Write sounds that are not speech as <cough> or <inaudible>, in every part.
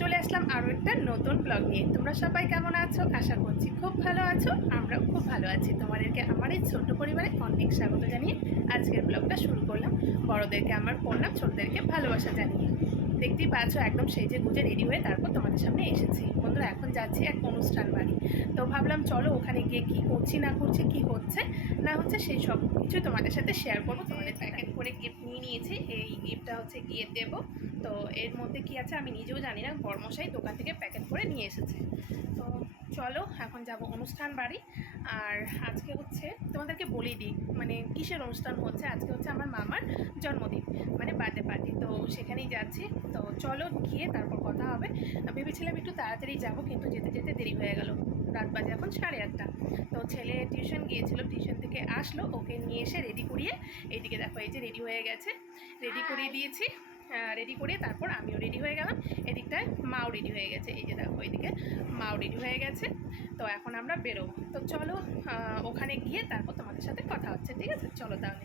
চলে আসলাম আরও একটা নতুন ব্লগ নিয়ে। তোমরা সবাই কেমন আছো? আশা করছি খুব ভালো আছো, আমরাও খুব ভালো আছি। তোমাদেরকে আমার এই ছোট্ট পরিবারে অনেক স্বাগত জানিয়ে আজকের ব্লগটা শুরু করলাম। বড়োদেরকে আমার প্রণাম ছোটদেরকে ভালোবাসা জানিয়ে। দেখতেই পাচ্ছ, একদম সেই যে গুজে রেডি হয়ে তারপর তোমাদের সামনে এসেছি। বন্ধুরা, এখন যাচ্ছি এক অনুষ্ঠান বাড়ি। তো ভাবলাম, চলো ওখানে গিয়ে কী করছি, না করছি, কি হচ্ছে? না হচ্ছে সেই সব কিছু তোমাদের সাথে শেয়ার করব। তোমাদের প্যাকেট করে গিফট নিয়ে নিয়েছি। এই গিফটটা হচ্ছে গিয়ে দেবো। তো এর মধ্যে কি আছে আমি নিজেও জানি না, বর্মশাই দোকান থেকে প্যাকেট করে নিয়ে এসেছে। তো চলো, এখন যাব অনুষ্ঠান বাড়ি। আর আজকে হচ্ছে তোমাদেরকে বলেই দিই মানে কিসের অনুষ্ঠান হচ্ছে? আজকে হচ্ছে আমার মামার জন্মদিন মানে বার্থডে পার্টি তো সেখানেই যাচ্ছি। তো চলো গিয়ে তারপর কথা হবে। ভেবেছিলাম একটু তাড়াতাড়ি যাব, কিন্তু যেতে যেতে দেরি হয়ে গেল। রাত বাজে এখন সাড়ে আটটা। তো ছেলে টিউশন গিয়েছিল, টিউশন থেকে আসলো, ওকে নিয়ে এসে রেডি করিয়ে, এইদিকে দেখো, এই যে রেডি হয়ে গেছে। রেডি করিয়ে দিয়েছি রেডি করে তারপর আমিও রেডি হয়ে গেলাম। এদিকটায় মাও রেডি হয়ে গেছে, এই যে দেখো এদিকে মাও রেডি হয়ে গেছে। তো এখন আমরা বেরোবো। তো চলো ওখানে গিয়ে তারপর তোমাদের সাথে কথা হচ্ছে, ঠিক আছে? চলো তাহলে।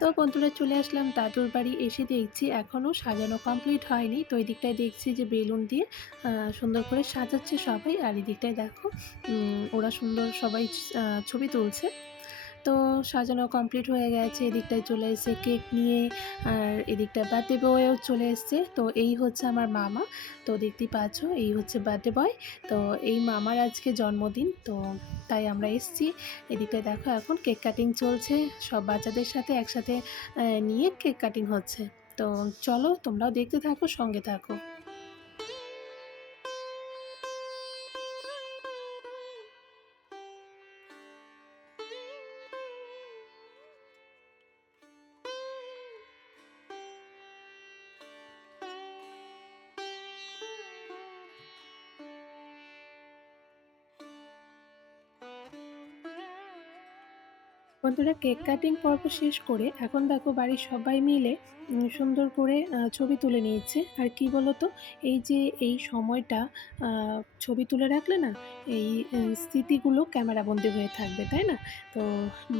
তো বন্ধুরা চলে আসলাম দাদুর বাড়ি এসে দেখছি এখনও সাজানো কমপ্লিট হয়নি। তো এই দিকটায় দেখছি যে বেলুন দিয়ে আহ, সুন্দর করে সাজাচ্ছে সবাই। আর এই দিকটায় দেখো উম, ওরা সুন্দর সবাই আহ, ছবি তুলছে। তো সাজানো কমপ্লিট হয়ে গেছে, এদিকটায় চলে এসেছে কেক নিয়ে আর এদিকটায় বার্থডে বয়েও চলে এসছে। তো এই হচ্ছে আমার মামা। তো দেখতেই পাচ্ছ, এই হচ্ছে বার্থডে বয় তো এই মামার আজকে জন্মদিন, তো তাই আমরা এসছি। এদিকটায় দেখো এখন কেক কাটিং চলছে, সব বাচ্চাদের সাথে একসাথে নিয়ে কেক কাটিং হচ্ছে। তো চলো তোমরাও দেখতে থাকো, সঙ্গে থাকো। বন্ধুরা কেক কাটিং পর্ব শেষ করে এখন দেখো বাড়ির সবাই মিলে সুন্দর করে ছবি তুলে নিয়েছে। আর কি বলতো, এই যে এই সময়টা ছবি তুলে রাখলে না, এই স্মৃতিগুলো ক্যামেরা বন্দি হয়ে থাকবে, তাই না? তো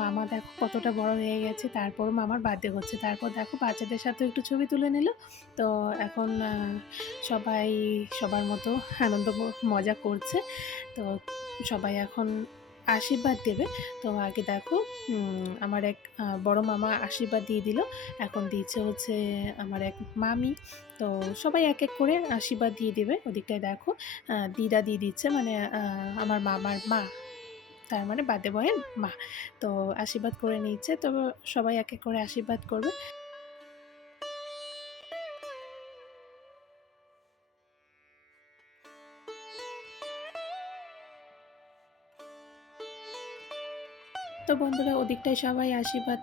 মামা দেখো কতটা বড় হয়ে গেছে তারপর মামার বার্থডে হচ্ছে। তারপর দেখো বাচ্চাদের সাথে একটু ছবি তুলে নিল। তো এখন সবাই সবার মতো আনন্দ মজা করছে। তো সবাই এখন আশীর্বাদ দেবে। তো আগে দেখো আমার এক বড় মামা আশীর্বাদ দিয়ে দিল। এখন দিচ্ছে হচ্ছে আমার এক মামি। তো সবাই এক এক করে আশীর্বাদ দিয়ে দেবে। ওদিকটায় দেখো দিদা দিয়ে দিচ্ছে মানে আমার মামার মা। তার মানে বাদে বয়ের মা। তো আশীর্বাদ করে নিচ্ছে। তো সবাই এক এক করে আশীর্বাদ করবে। তো বন্ধুরা ওদিকটায় সবাই আশীর্বাদ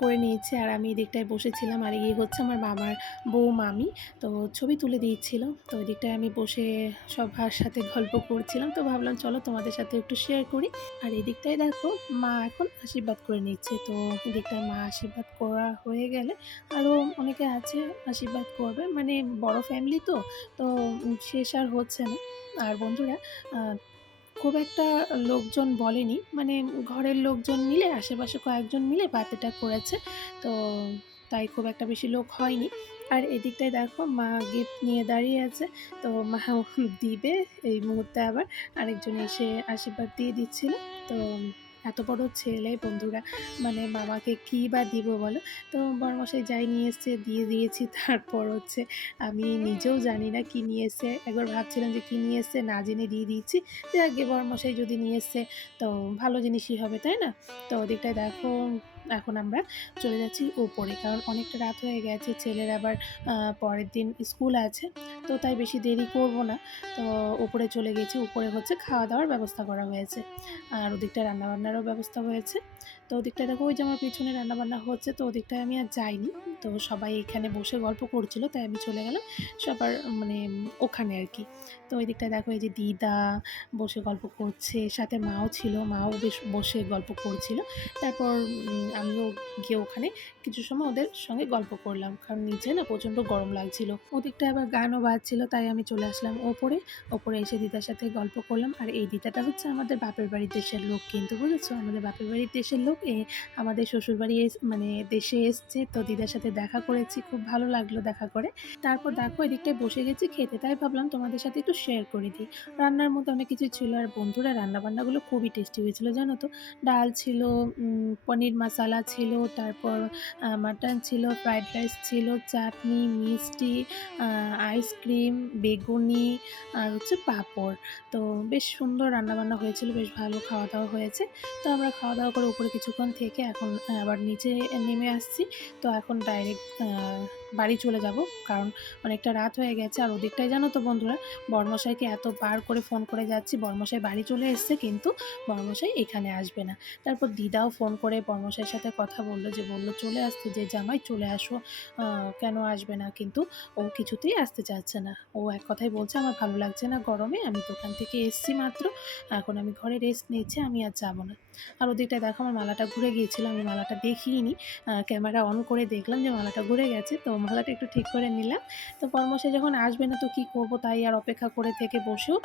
করে নিয়েছে। আর আমি এদিকটায় বসেছিলাম। আর এই হচ্ছে আমার মামার বউ মামি। তো ছবি তুলে দিয়েছিল। তো ওদিকটায় আমি বসে সবার সাথে গল্প করছিলাম। তো ভাবলাম, চলো তোমাদের সাথে একটু শেয়ার করি। আর এদিকটায় দেখো, মা এখন আশীর্বাদ করে নিচ্ছে। তো এদিকটায় মা আশীর্বাদ করা হয়ে গেলে আরও অনেকে আছে আশীর্বাদ করবে। মানে বড় ফ্যামিলি তো তো শেষ আর হচ্ছে না। আর বন্ধুরা খুব একটা লোকজন বলেনি। মানে ঘরের লোকজন মিলে, আশেপাশে কয়েকজন মিলে বার্থডেটা করেছে। তো তাই খুব একটা বেশি লোক হয়নি। আর এদিকটায় দেখো, মা গিফট নিয়ে দাঁড়িয়ে আছে। তো মা দিবে এই মুহূর্তে আবার। আরেকজন এসে আশীর্বাদ দিয়ে দিচ্ছিল। তো এত বড় ছেলে বন্ধুরা মানে মামাকে কী বা দিব বলো? তো বরমশাই যাই নিয়ে এসছে, দিয়ে দিয়েছি। <laughs> তারপর হচ্ছে আমি নিজেও জানি না কি নিয়ে এসছে। একবার ভাবছিলাম যে কি নিয়ে এসছে, না জেনে দিয়ে দিয়েছি। যে আগে বরমশাই যদি নিয়ে এসছে, তো ভালো জিনিসই হবে, তাই না? তো ওদিকটায় দেখো এখন আমরা চলে যাচ্ছি ওপরে। কারণ অনেকটা রাত হয়ে গেছে, ছেলের আবার পরের দিন স্কুল আছে, তো তাই বেশি দেরি করব না। তো ওপরে চলে গেছি উপরে হচ্ছে খাওয়া দাওয়ার ব্যবস্থা করা হয়েছে। আর ওদিকটা রান্নাবান্নারও ব্যবস্থা হয়েছে। তো ওদিকটা দেখো, ওই যে আমার পিছনে রান্নাবান্না হচ্ছে, তো ওদিকটায় আমি আর যাইনি। তো সবাই এখানে বসে গল্প করছিল, তাই আমি চলে গেলাম সবার মানে ওখানে আর কি। তো ওই দিকটা দেখো এই যে দিদা বসে গল্প করছে, সাথে মাও ছিল, মাও বেশ বসে গল্প করছিল। তারপর আমিও গিয়ে ওখানে কিছু সময় ওদের সঙ্গে গল্প করলাম, কারণ নিচে না প্রচণ্ড গরম লাগছিল। ওদিকটা আবার গানও বাজছিল, তাই আমি চলে আসলাম ওপরে। ওপরে এসে দিদার সাথে গল্প করলাম, আর এই দিদাটা হচ্ছে আমাদের বাপের বাড়ির দেশের লোক কিন্তু, বুঝেছ? আমাদের বাপের বাড়ির দেশের লোক আমাদের শ্বশুরবাড়ি মানে দেশে এসছে, তো দিদার সাথে সাথে দেখা করেছি, খুব ভালো লাগল দেখা করে। তারপর দেখো এদিকটায় বসে গেছি, খেতে তাই ভাবলাম তোমাদের সাথে একটু শেয়ার করে দিই। রান্নার মধ্যে অনেক কিছু ছিল আর বন্ধুরা রান্না বান্নাগুলো খুবই টেস্টি হয়েছিল, জানো তো? ডাল ছিল পনির মশালা ছিল, তারপর মাটন ছিল ফ্রাইড রাইস ছিল, চাটনি, মিষ্টি আইসক্রিম বেগুনি, আর হচ্ছে পাঁপড়। তো বেশ সুন্দর রান্নাবান্না হয়েছিল, বেশ ভালো খাওয়া দাওয়া হয়েছে। তো আমরা খাওয়া দাওয়া করে উপরে কিছুক্ষণ থেকে এখন আবার নিচে নেমে আসছি। তো এখন ডাইরেক্ট বাড়ি চলে যাব। কারণ অনেকটা রাত হয়ে গেছে আর ওদিকটাই জানো তো বন্ধুরা, বর্মশাইকে এত বার করে ফোন করে যাচ্ছি, বর্মশাই বাড়ি চলে এসছে কিন্তু বর্মশাই এখানে আসবে না। তারপর দিদাও ফোন করে বর্মশাইয়ের সাথে কথা বলল যে, বলল চলে আসতে, যে জামাই চলে আসো কেন আসবে না? কিন্তু ও কিছুতেই আসতে চাচ্ছে না। ও এক কথাই বলছে, আমার ভালো লাগছে না গরমে, আমি দোকান থেকে এসছি মাত্র, এখন আমি ঘরে রেস্ট নিচ্ছি আমি আর যাব না। আর ওদিকটা দেখো আমার মালাটা ঘুরে গিয়েছিল, আমি মালাটা দেখিনি। ক্যামেরা অন করে দেখলাম যে মালাটা ঘুরে গেছে, তো মালাটা একটু ঠিক করে নিলাম। তো পরামর্শে যখন আসবে না, তো কি করব তাই আর অপেক্ষা করে থেকে বসেও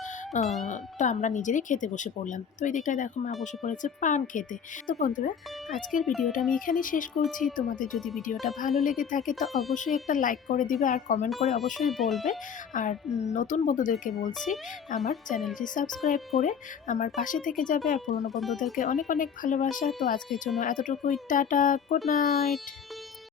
তো আমরা নিজেরই খেতে বসে পড়লাম। তো এই দিকটায় দেখো মা বসে পড়েছে পান খেতে। তো বন্ধুরা, আজকের ভিডিওটা আমি এখানেই শেষ করছি। তোমাদের যদি ভিডিওটা ভালো লেগে থাকে, তো অবশ্যই একটা লাইক করে দিবে আর কমেন্ট করে অবশ্যই বলবে। আর নতুন বন্ধুদেরকে বলছি, আমার চ্যানেলটি সাবস্ক্রাইব করে আমার পাশে থেকে যাবে। আর পুরনো বন্ধুদেরকে অনেক অনেক ভালোবাসা। তো আজকের জন্য এতটুকুই। Tata, good night.